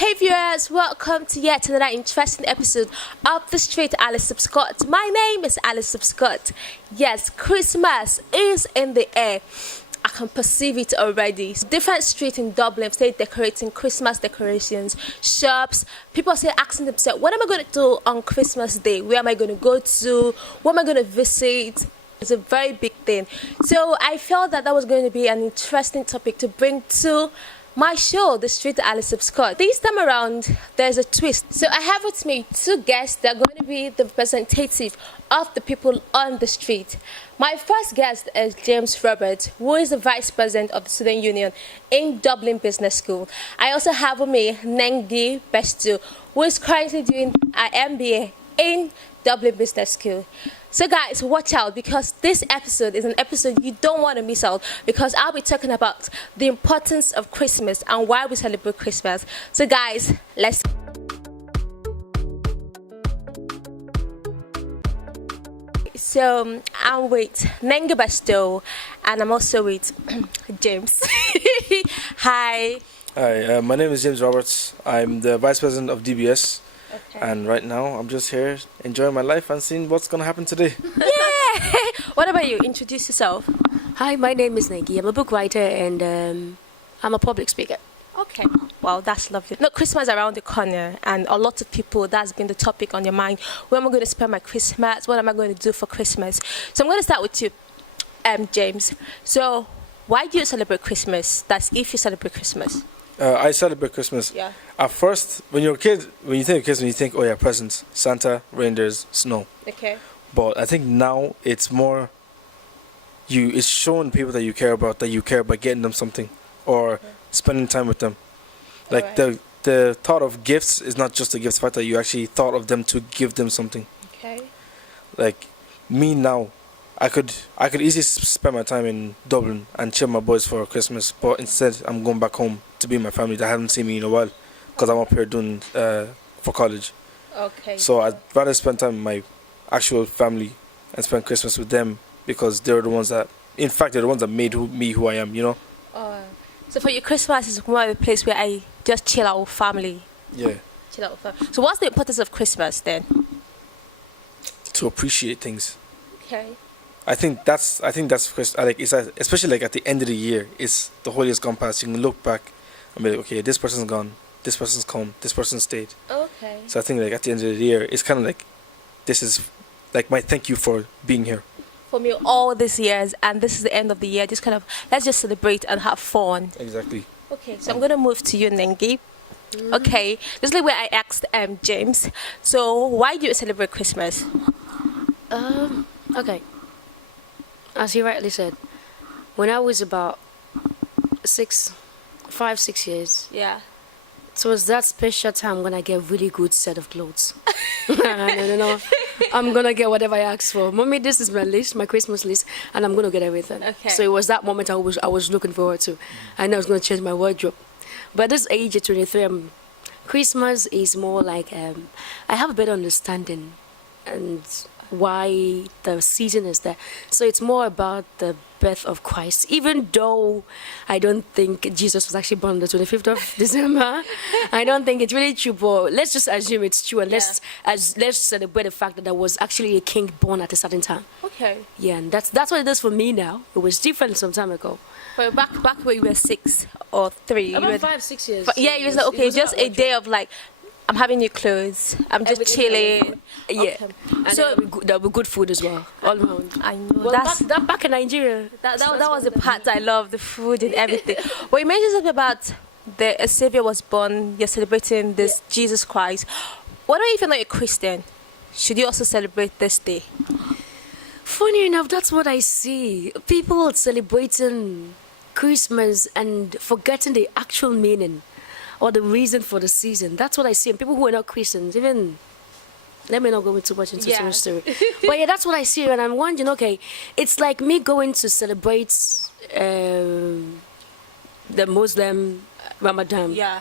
Hey viewers, welcome to yet another interesting episode of the Street With Alisebh Scott. My name is Alisebh Scott. Yes, Christmas is in the air. I can perceive it already. Different streets in Dublin stay decorating Christmas decorations, shops. People say asking themselves, what am I going to do on Christmas Day? Where am I going to go to? What am I going to visit? It's a very big thing. So I felt that was going to be an interesting topic to bring to my show, The Street With Alisebh Scott. This time around, there's a twist. So I have with me two guests that are going to be the representative of the people on the street. My first guest is James Roberts, who is the Vice President of the Student Union in Dublin Business School. I also have with me Nengi, Benstowe, who is currently doing an MBA in Dublin Business School. So guys, watch out, because this episode is an episode you don't want to miss out, because I'll be talking about the importance of Christmas and why we celebrate Christmas. So guys, let's go. So I'm with Nengi Benstowe and I'm also with James. Hi. Hi, my name is James Roberts. I'm the Vice President of DBS. Okay. And right now, I'm just here enjoying my life and seeing what's going to happen today. Yeah! What about you? Introduce yourself. Hi, my name is Nengi. I'm a book writer and I'm a public speaker. Okay. Wow, that's lovely. Look, Christmas around the corner, and a lot of people, that's been the topic on your mind. Where am I going to spend my Christmas? What am I going to do for Christmas? So I'm going to start with you, James. So why do you celebrate Christmas? That's if you celebrate Christmas. I celebrate Christmas. Yeah. At first, when you're a kid, when you think of Christmas, you think, oh yeah, presents, Santa, reindeers, snow. Okay. But I think now it's more, it's showing people that you care about getting them something or spending time with them. Like the thought of gifts is not just a gift, fact that you actually thought of them to give them something. Okay. Like me now, I could easily spend my time in Dublin and chill my boys for Christmas, but instead I'm going back home to be with my family that haven't seen me in a while, because I'm up here doing for college. Okay. So I'd rather spend time with my actual family and spend Christmas with them, because they're the ones that, in fact, they're the ones that made me who I am, you know? So for you, Christmas is more of a place where I just chill out with family. Yeah. Chill out with family. So what's the importance of Christmas then? To appreciate things. Okay. I think that's like, it's especially like at the end of the year, it's the whole year's gone past. You can look back and be like, okay, this person's gone, this person's come, this person stayed. Okay. So I think like at the end of the year, it's kind of like, this is like my thank you for being here. For me, all these years, and this is the end of the year, just kind of, let's just celebrate and have fun. Exactly. Okay, so I'm going to move to you, Nengi. Okay, just like where I asked James. So why do you celebrate Christmas? Okay. As you rightly said, when I was about 5, 6 years, Yeah. it was that special time when I get a really good set of clothes. No. I'm gonna get whatever I ask for. Mommy, this is my list, my Christmas list, and I'm gonna get everything. Okay. So it was that moment I was looking forward to. I know I was gonna change my wardrobe. But at this age of 23, Christmas is more like I have a better understanding and why the season is there. So it's more about the birth of Christ, even though I don't think Jesus was actually born on the 25th of December. I don't think it's really true, but let's just assume it's true, and let's celebrate the fact that there was actually a king born at a certain time. Okay. Yeah, and that's what it is for me now. It was different some time ago. But back when you were 6 or 3. About you were, 5, 6 years. Yeah, you was like, okay, just a day of like, I'm having new clothes, I'm just chilling. Yeah. Okay. And So there will be good food as well, all around. I know Well, back in Nigeria. that was the part I love, the food and everything. Well, you mentioned something about a Savior was born. You're celebrating this Jesus Christ. What about if you're not a Christian? Should you also celebrate this day? Funny enough, that's what I see. People celebrating Christmas and forgetting the actual meaning or the reason for the season. That's what I see. And people who are not Christians, even, let me not go too much into some story. But yeah, that's what I see. And I'm wondering, okay, it's like me going to celebrate the Muslim Ramadan. Yeah.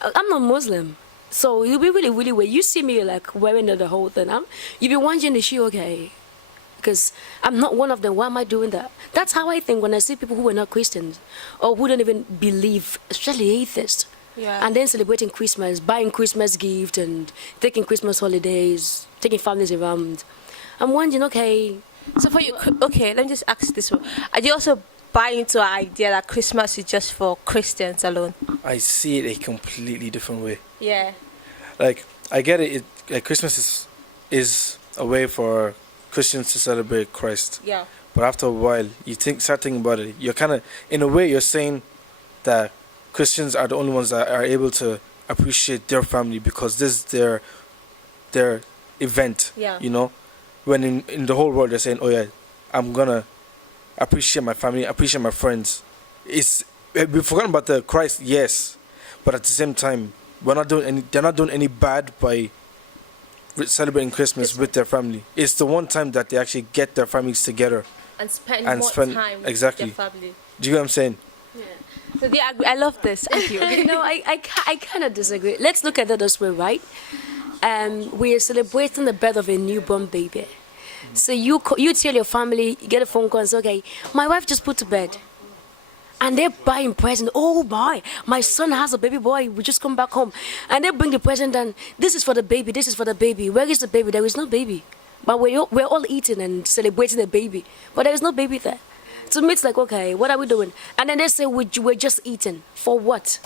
I'm not Muslim. So you'll be really, really weird. You see me like wearing the whole thing. You'll be wondering, is she okay? Because I'm not one of them. Why am I doing that? That's how I think when I see people who are not Christians or who don't even believe, especially atheists. Yeah. And then celebrating Christmas, buying Christmas gift and taking Christmas holidays, taking families around. I'm wondering, okay. So for you, okay, let me just ask this one. Are you also buying into an idea that Christmas is just for Christians alone? I see it a completely different way. Yeah. Like, I get it. Like, Christmas is a way for Christians to celebrate Christ. Yeah. But after a while, start thinking about it. You're kind of, in a way, you're saying that Christians are the only ones that are able to appreciate their family because this is their event. Yeah. You know, when in the whole world they're saying, "Oh yeah, I'm gonna appreciate my family, appreciate my friends." We've forgotten about the Christ, yes, but at the same time, they're not doing any bad by celebrating Christmas with their family. It's the one time that they actually get their families together And spend and more spend time with exactly. their family. Do you get what I'm saying? Yeah. So they agree. I love this. Thank you. No, I kind of disagree. Let's look at it this way, right? We are celebrating the birth of a newborn baby. So you tell your family, you get a phone call and say, okay, my wife just put to bed. And they're buying present. Oh boy, my son has a baby boy. We just come back home. And they bring the present and this is for the baby, this is for the baby. Where is the baby? There is no baby. But we're all eating and celebrating the baby. But there is no baby there. To me, it's like, okay, what are we doing? And then they say, we're just eating. For what?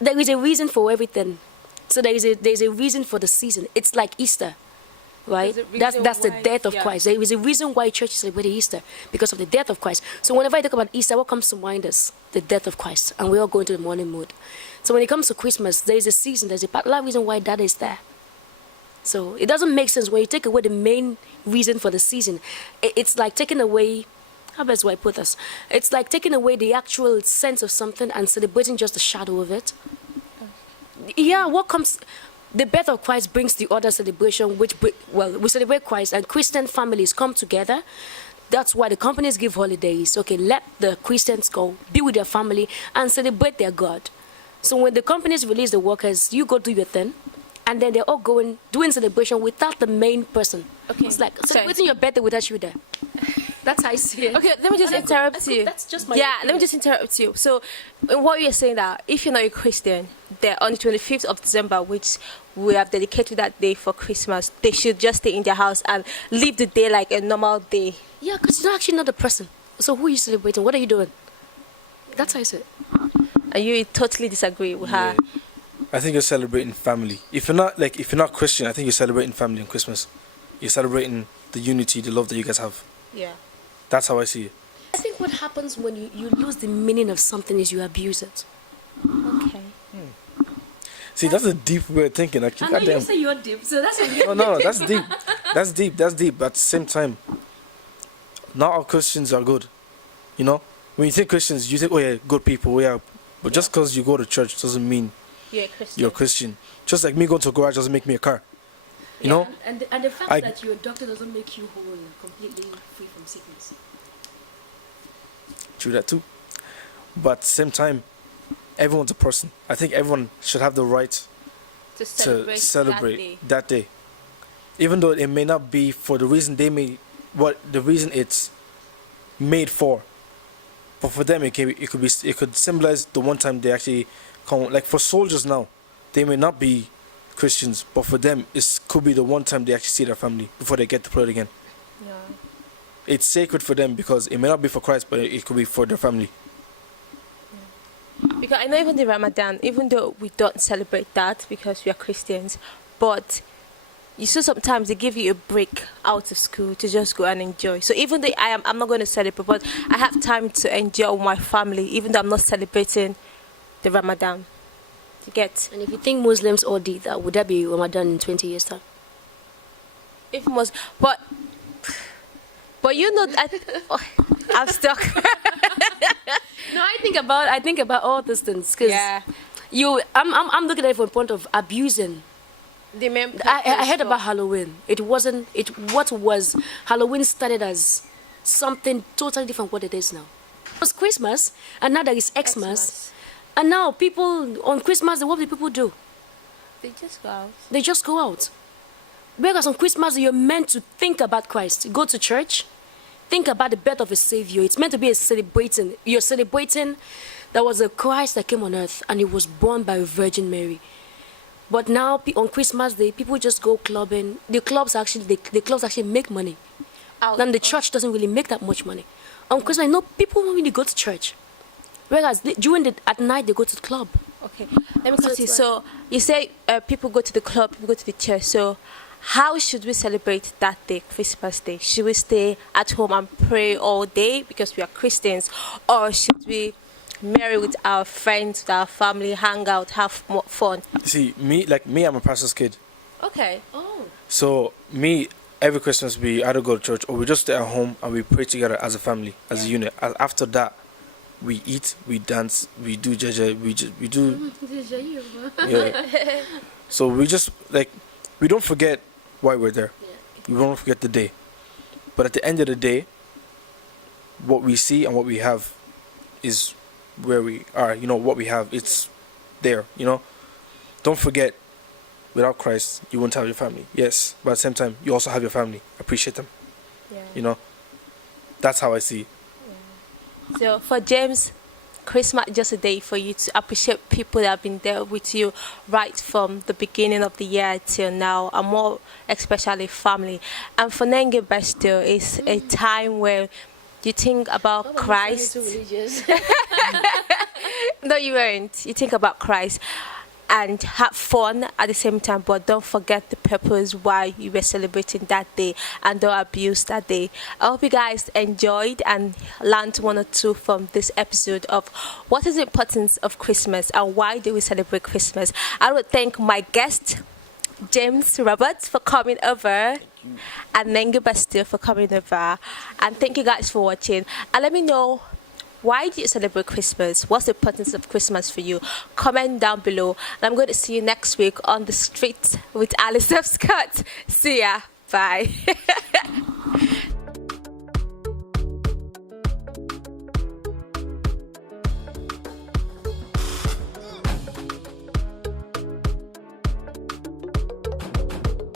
There is a reason for everything. So there's a reason for the season. It's like Easter, right? That's the death of Christ. There is a reason why church celebrates Easter, because of the death of Christ. So whenever I talk about Easter, what comes to mind is the death of Christ, and we all go into the mourning mood. So when it comes to Christmas, there is a season. There's a particular reason why that is there. So it doesn't make sense when you take away the main reason for the season. It's like taking away. How best do I put this? It's like taking away the actual sense of something and celebrating just the shadow of it. Yeah, what comes... The birth of Christ brings the other celebration, we celebrate Christ, and Christian families come together. That's why the companies give holidays. Okay, let the Christians go, be with their family, and celebrate their God. So when the companies release the workers, you go do your thing, and then they're all doing celebration without the main person. Okay. It's like celebrating your birthday without you there. That's how I see it. Okay, let me just interrupt you. That's just my let opinion. me just interrupt you. So, in what you're saying that if you're not a Christian, that on the 25th of December, which we have dedicated that day for Christmas, they should just stay in their house and live the day like a normal day. Yeah, because you're actually not the person. So who are you celebrating? What are you doing? That's how I see it. And you totally disagree with her. I think you're celebrating family. If you're not Christian, I think you're celebrating family on Christmas. You're celebrating the unity, the love that you guys have. Yeah. That's how I see it. I think what happens when you lose the meaning of something is you abuse it. Okay. See, that's a deep way of thinking. Like, I know you goddamn. say you're deep, so that's a No, that's deep. That's deep. That's deep. But at the same time, not all Christians are good. You know, when you think Christians, you think, oh yeah, good people. Yeah, but just because you go to church doesn't mean You're a Christian. you're a Christian. Just like me going to a garage doesn't make me a car. You know? And the fact that you're a doctor doesn't make you whole and completely free from sickness. True that too. But at the same time, everyone's a person. I think everyone should have the right to to celebrate celebrate that day. Even though it may not be for the reason the reason it's made for. But for them, it could symbolize the one time they actually come. Like for soldiers now, they may not be Christians, but for them, it could be the one time they actually see their family before they get deployed again. Yeah. It's sacred for them because it may not be for Christ, but it could be for their family. Because I know even the Ramadan, even though we don't celebrate that because we are Christians, but you see sometimes they give you a break out of school to just go and enjoy. So even though I'm not going to celebrate, but I have time to enjoy with my family, even though I'm not celebrating the Ramadan. You get? And if you think Muslims all did that, would that be Ramadan in 20 years' time? If but you know, I'm stuck. No, I think about all these things because I'm looking at it from a point of abusing. I heard about Halloween. Halloween started as something totally different what it is now. It was Christmas, and now there is Xmas. And now people on Christmas, what do people do? They just go out. They just go out. Whereas on Christmas, you're meant to think about Christ. Go to church, think about the birth of a Savior. It's meant to be a celebrating. You're celebrating there was a Christ that came on earth, and he was born by a Virgin Mary. But now on Christmas Day, people just go clubbing. The clubs actually make money. Then the church doesn't really make that much money. On Christmas, people don't really go to church. Whereas at night, they go to the club. Okay, let me cut you. So you say people go to the club, people go to the church. So how should we celebrate that day, Christmas Day? Should we stay at home and pray all day because we are Christians, or should we marry with our friends, with our family, hang out, have more fun? See, me, I'm a pastor's kid. Okay. Oh. So me, every Christmas we either go to church or we just stay at home and we pray together as a family, as a unit. After that, we eat, we dance, we do jaja, we do. Yeah. So we just we don't forget why we're there. We won't forget the day. But at the end of the day, what we see and what we have is where we are. What we have, it's there. Don't forget, without Christ, you won't have your family. Yes, but at the same time, you also have your family. Appreciate them. Yeah. That's how I see it. Yeah. So for James, Christmas is just a day for you to appreciate people that have been there with you right from the beginning of the year till now, and more especially family. And for Nengi Benstowe, it's a time where you think about Christ. No, you weren't. You think about Christ and have fun at the same time, but don't forget the purpose why you were celebrating that day, and don't abuse that day. I hope you guys enjoyed and learned one or two from this episode of what is the importance of Christmas and why do we celebrate Christmas. I would thank my guest, James Roberts, for coming over, and Nengi Benstowe for coming over, and thank you guys for watching. And let me know, why do you celebrate Christmas? What's the importance of Christmas for you? Comment down below. And I'm going to see you next week on the Street with Alisebh Scott. See ya. Bye.